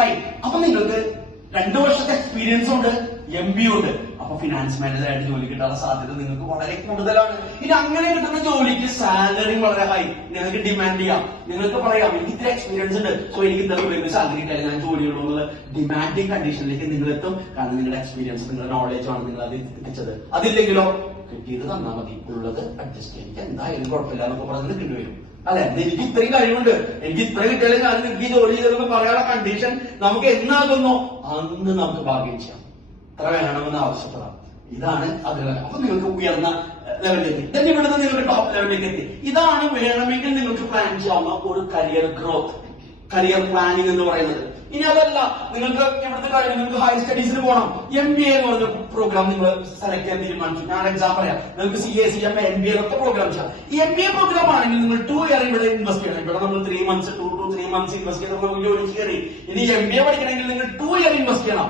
Right. അപ്പൊ നിങ്ങൾക്ക് 2 വർഷത്തെ എക്സ്പീരിയൻസ് ഉണ്ട്, MBA ഉണ്ട്. അപ്പൊ ഫിനാൻസ് മാനേജറായിട്ട് ജോലി കിട്ടാനുള്ള സാധ്യത നിങ്ങൾക്ക് വളരെ കൂടുതലാണ്. ഇനി അങ്ങനെ കിട്ടുന്ന ജോലിക്ക് സാലറി വളരെ ഹൈ, നിങ്ങൾക്ക് ഡിമാൻഡ് ചെയ്യാം. നിങ്ങൾക്ക് പറയാം എനിക്ക് ഇത്ര എക്സ്പീരിയൻസ് ഉണ്ട്, സോ എനിക്ക് ഇത്ര വരുന്ന സാലറി കിട്ടാൻ ഞാൻ ജോലിയുള്ളൂ എന്നുള്ള ഡിമാൻഡിങ് കണ്ടീഷനിലേക്ക് നിങ്ങൾ എത്തും. കാരണം നിങ്ങളുടെ എക്സ്പീരിയൻസ്, നിങ്ങളുടെ നോളജ് ആണ് നിങ്ങൾ അത് എത്തിച്ചത്. അതില്ലെങ്കിലോ കിട്ടിയത് തന്നാൽ മതി, ഉള്ളത് അഡ്ജസ്റ്റ് ചെയ്യാൻ എന്തായാലും കുഴപ്പമില്ല എന്നൊക്കെ പറഞ്ഞ് നിൽക്കേണ്ടി വരും. അല്ലെ, എനിക്ക് ഇത്രയും കഴിവുണ്ട്, എനിക്ക് ഇത്ര കിട്ടിയാലും ഞാൻ എനിക്ക് ജോലി ചെയ്തെന്ന് പറയാനുള്ള കണ്ടീഷൻ നമുക്ക് എന്നാകുന്നോ അന്ന് നമുക്ക് ഭാഗ്യം ചെയ്യാം, ഇത്ര വേണമെന്ന് ആവശ്യപ്പെടാം. ഇതാണ് അതിന്. അപ്പൊ നിങ്ങൾക്ക് ഉയർന്ന ലെവലിലേക്ക് തന്നെ ഇവിടുന്ന് നിങ്ങൾക്ക് ടോപ്പ് ലെവലിലേക്ക് എത്തി. ഇതാണ് വേണമെങ്കിൽ നിങ്ങൾക്ക് പ്ലാൻ ചെയ്യാവുന്ന ഒരു കരിയർ ഗ്രോത്ത്, കരിയർ പ്ലാനിങ് എന്ന് പറയുന്നത്. ഇനി അതല്ല, നിങ്ങൾക്ക് ഇവിടുത്തെ കാര്യം നിങ്ങൾക്ക് ഹയർ സ്റ്റഡീസിന് പോകണം, MBA എന്ന് പറഞ്ഞ പ്രോഗ്രാം നിങ്ങൾ സെലക്ട് ചെയ്യാൻ തീരുമാനിച്ചു. ഞാൻ എക്സാം പറയാം, നിങ്ങൾക്ക് CA, CMA, MBA ഒക്കെ പ്രോഗ്രാം ചെയ്യാം. ഈ MBA പ്രോഗ്രാം ആണെങ്കിൽ നിങ്ങൾ 2 ഇയർ ഇവിടെ ഇൻവെസ്റ്റ് ചെയ്യണം. ഇവിടെ നമ്മൾ 3 months 2 to 3 months ഇൻവെസ്റ്റ് ചെയ്ത് ജോലി കയറി. ഇനി MBA പഠിക്കണമെങ്കിൽ നിങ്ങൾ 2 ഇയർ ഇൻവെസ്റ്റ് ചെയ്യണം.